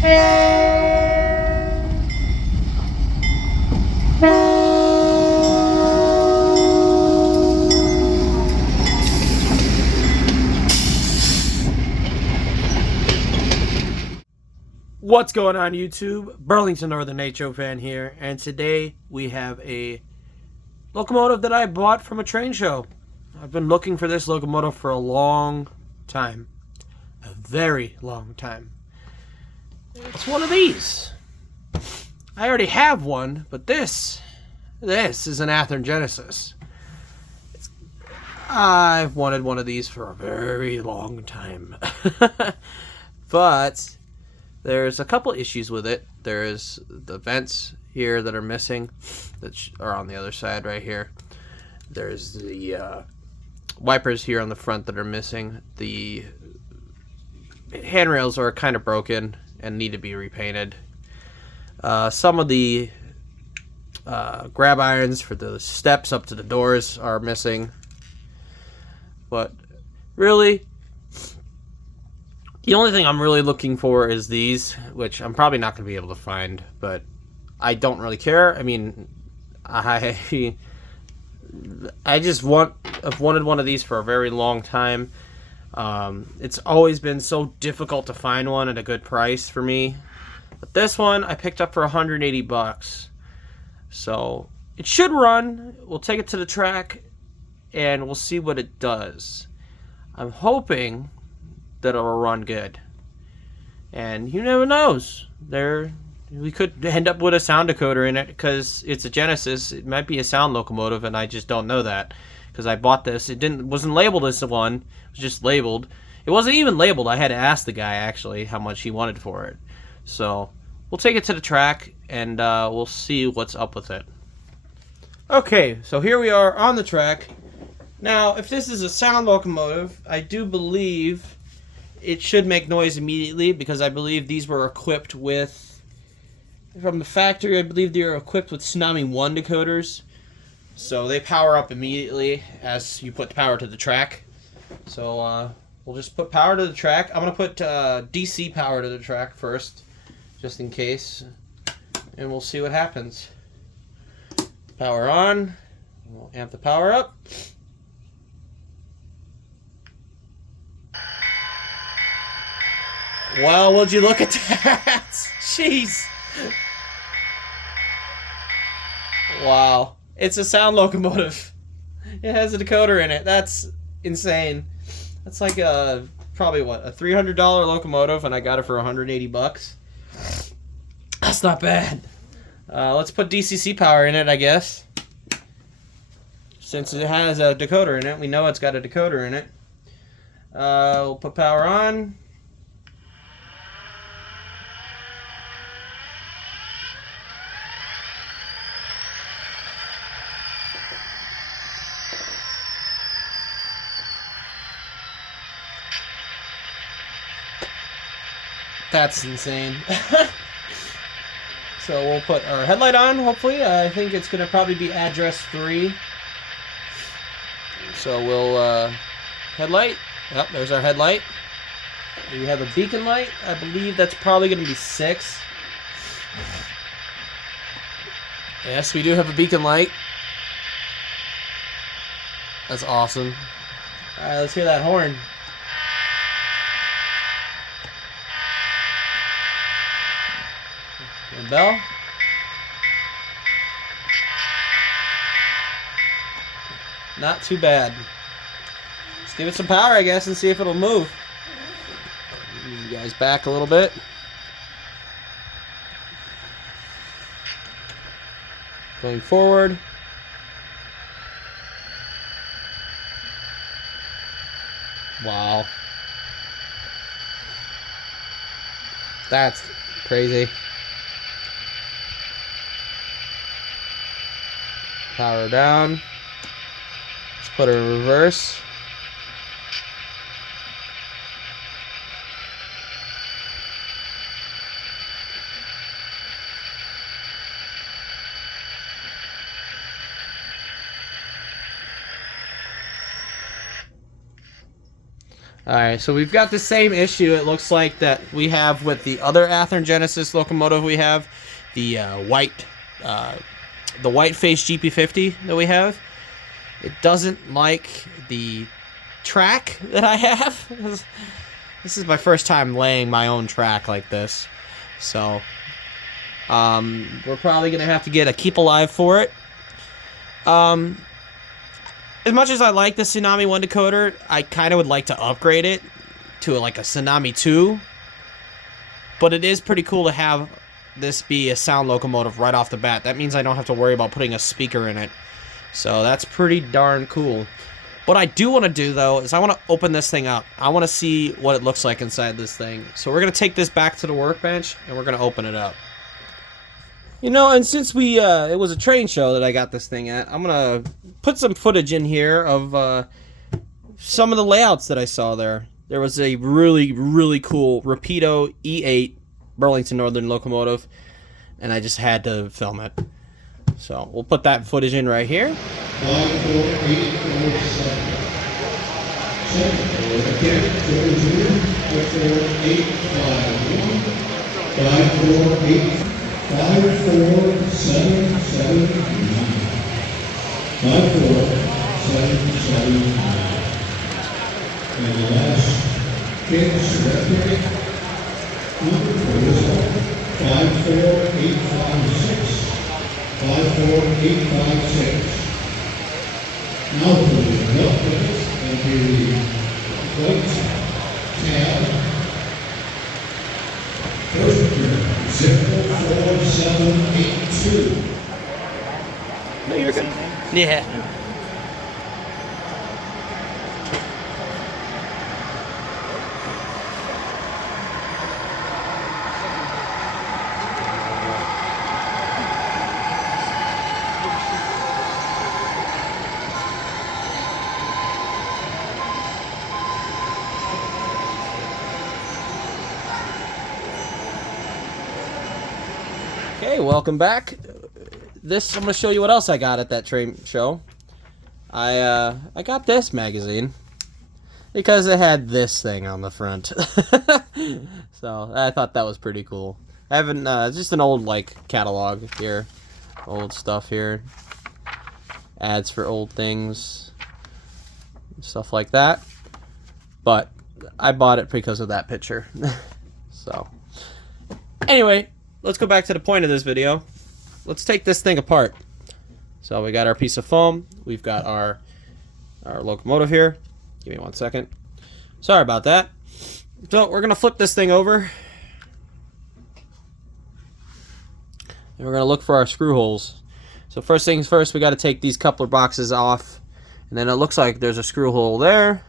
What's going on YouTube? Burlington Northern HO fan here, and today we have a locomotive that I bought from a train show. I've been looking for this locomotive for a long time. A very long time. It's one of these. I already have one, but this is an Atheran Genesis. I've wanted one of these for a very long time. But there's a couple issues with it. There's the vents here that are missing, that are on the other side right here. There's the wipers here on the front that are missing. The handrails are kind of broken and need to be repainted. Some of the grab irons for the steps up to the doors are missing. But really, the only thing I'm really looking for is these, which I'm probably not going to be able to find, but I don't really care. I mean, I've wanted one of these for a very long time. It's always been so difficult to find one at a good price for me. But this one I picked up for 180 bucks. So it should run. We'll take it to the track and we'll see what it does. I'm hoping that it'll run good, and you never knows, we could end up with a sound decoder in it because it's a Genesis. It might be a sound locomotive, and I just don't know that because I bought this. Wasn't labeled as the one. It was just labeled. It wasn't even labeled. I had to ask the guy actually how much he wanted for it. So we'll take it to the track and we'll see what's up with it. Okay, so here we are on the track. Now, if this is a sound locomotive, I do believe it should make noise immediately, because I believe these were equipped with, from the factory, I believe they were equipped with Tsunami 1 decoders. So they power up immediately as you put the power to the track. So we'll just put power to the track. I'm going to put DC power to the track first, just in case. And we'll see what happens. Power on. We'll amp the power up. Well, would you look at that? Jeez. Wow. It's a sound locomotive. It has a decoder in it. That's insane. That's like probably what, a $300 locomotive, and I got it for 180 bucks. That's not bad. Let's put DCC power in it, I guess. Since it has a decoder in it, we know it's got a decoder in it. We'll put power on. That's insane. So we'll put our headlight on, hopefully. I think it's going to probably be address 3. So we'll, headlight. Yep, there's our headlight. We have a beacon light. I believe that's probably going to be 6. Yes, we do have a beacon light. That's awesome. Alright, let's hear that horn. The bell. Not too bad. Let's give it some power, I guess, and see if it'll move. You guys back a little bit. Going forward. Wow. That's crazy. Power down. Let's put it in reverse. Alright, so we've got the same issue, it looks like, that we have with the other Atheran Genesis locomotive we have. The white face GP50 that we have. It doesn't like the track that I have. This is my first time laying my own track like this. So, we're probably going to have to get a Keep Alive for it. As much as I like the Tsunami 1 decoder, I kind of would like to upgrade it to like a Tsunami 2. But it is pretty cool to have this be a sound locomotive right off the bat. That means I don't have to worry about putting a speaker in it. So that's pretty darn cool. What I do want to do, though, is I want to open this thing up. I want to see what it looks like inside this thing. So we're going to take this back to the workbench, and we're going to open it up. You know, and since it was a train show that I got this thing at, I'm going to put some footage in here of some of the layouts that I saw there. There was a really, really cool Rapido E8 Burlington Northern locomotive, and I just had to film it. So we'll put that footage in right here. 54779. And the last kids record number for this one, 54856. 54856. Now for the milk plate and the plate tab. First return, 04782. No, you're good. Yeah. Okay, welcome back. I'm going to show you what else I got at that train show. I got this magazine because it had this thing on the front. So I thought that was pretty cool. I haven't, just an old like catalog here, old stuff here, ads for old things, stuff like that. But I bought it because of that picture. So anyway, let's go back to the point of this video. Let's take this thing apart. So we got our piece of foam. We've got our locomotive here. Give me 1 second. Sorry about that. So we're going to flip this thing over. And we're going to look for our screw holes. So first things first, we got to take these coupler boxes off. And then it looks like there's a screw hole there. And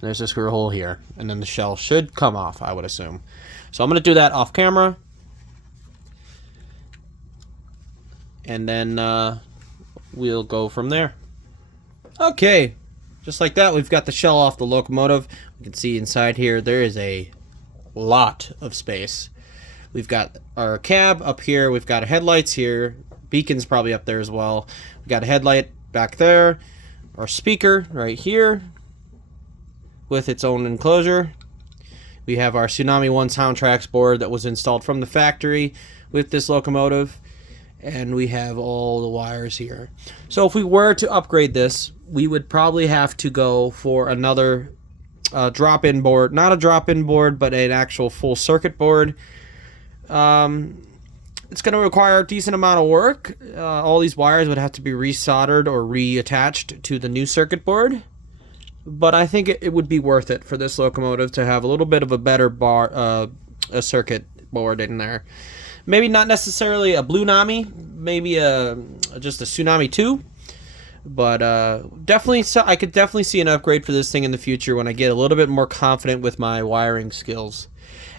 there's a screw hole here. And then the shell should come off, I would assume. So I'm going to do that off camera. And then we'll go from there. Okay, just like that, we've got the shell off the locomotive. You can see inside here there is a lot of space. We've got our cab up here. We've got headlights here. Beacon's probably up there as well. We've got a headlight back there. Our speaker right here with its own enclosure. We have our Tsunami 1 soundtracks board that was installed from the factory with this locomotive. And we have all the wires here. So if we were to upgrade this, we would probably have to go for another drop-in board. Not a drop-in board, but an actual full circuit board. It's going to require a decent amount of work. All these wires would have to be resoldered or reattached to the new circuit board. But I think it would be worth it for this locomotive to have a little bit of a better a circuit board in there. Maybe not necessarily a Blue Nami, maybe just a Tsunami 2. But definitely, I could definitely see an upgrade for this thing in the future when I get a little bit more confident with my wiring skills.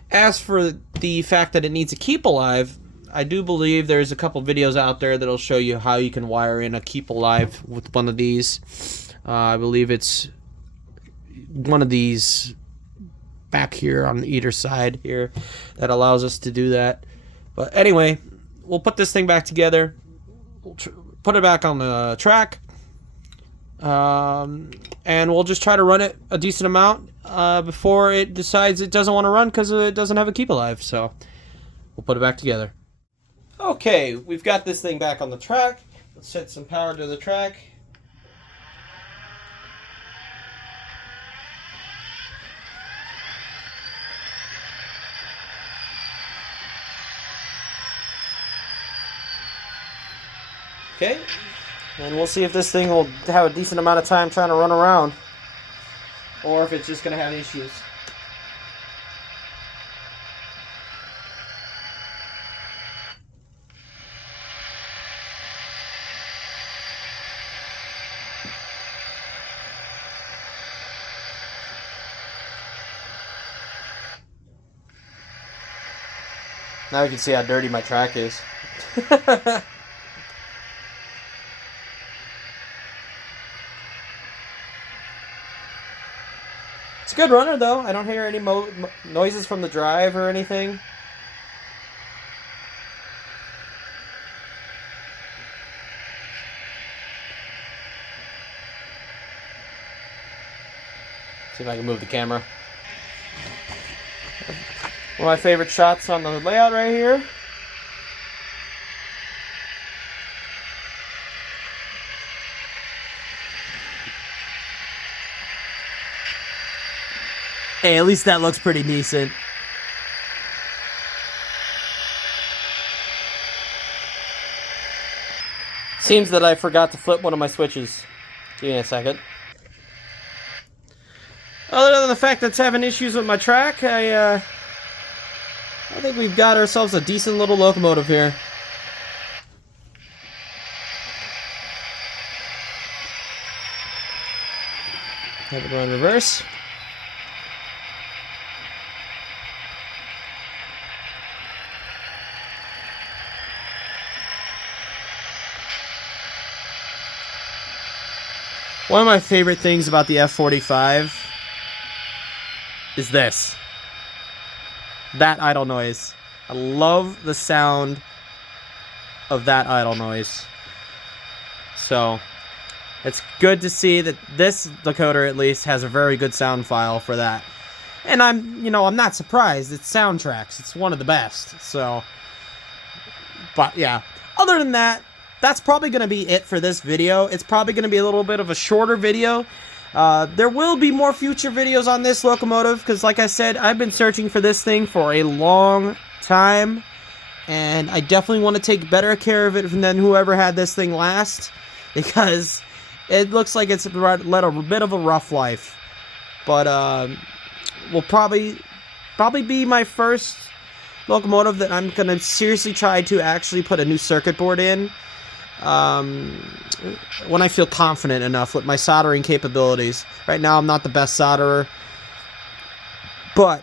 As for the fact that it needs a Keep Alive, I do believe there's a couple videos out there that'll show you how you can wire in a Keep Alive with one of these. I believe it's one of these back here on either side here that allows us to do that. But anyway, we'll put this thing back together. We'll put it back on the track. And we'll just try to run it a decent amount before it decides it doesn't want to run because it doesn't have a keep alive. So we'll put it back together. Okay, we've got this thing back on the track. Let's set some power to the track. Okay, and we'll see if this thing will have a decent amount of time trying to run around, or if it's just going to have issues. Now you can see how dirty my track is. It's a good runner, though. I don't hear any noises from the drive or anything. See if I can move the camera. One of my favorite shots on the layout right here. Hey, at least that looks pretty decent. Seems that I forgot to flip one of my switches. Give me a second. Other than the fact that it's having issues with my track, I think we've got ourselves a decent little locomotive here. Have it go in reverse. One of my favorite things about the F45 is this. That idle noise. I love the sound of that idle noise. So, it's good to see that this decoder at least has a very good sound file for that. And I'm not surprised. It's Soundtracks. It's one of the best. So, but yeah. Other than that, that's probably going to be it for this video. It's probably going to be a little bit of a shorter video. There will be more future videos on this locomotive because, like I said, I've been searching for this thing for a long time, and I definitely want to take better care of it than whoever had this thing last, because it looks like it's led a bit of a rough life. But will probably be my first locomotive that I'm going to seriously try to actually put a new circuit board in. When I feel confident enough with my soldering capabilities. Right now I'm not the best solderer, but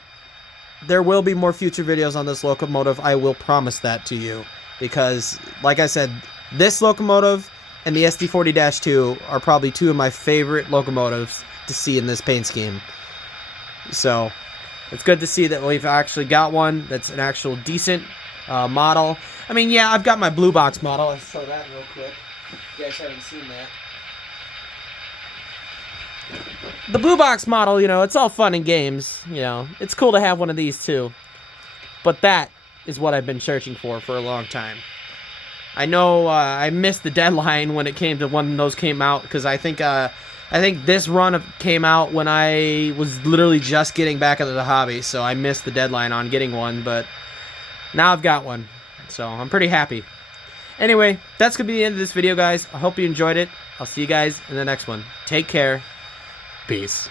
there will be more future videos on this locomotive. I will promise that to you, because like I said, this locomotive and the SD40-2 are probably two of my favorite locomotives to see in this paint scheme. So it's good to see that we've actually got one that's an actual decent model. I mean, yeah, I've got my blue box model. Let's show that real quick. You guys haven't seen that. The blue box model, it's all fun and games. It's cool to have one of these too. But that is what I've been searching for a long time. I know I missed the deadline when it came to when those came out, because I think this run came out when I was literally just getting back into the hobby, so I missed the deadline on getting one, but now I've got one. So I'm pretty happy. Anyway, that's going to be the end of this video, guys. I hope you enjoyed it. I'll see you guys in the next one. Take care. Peace.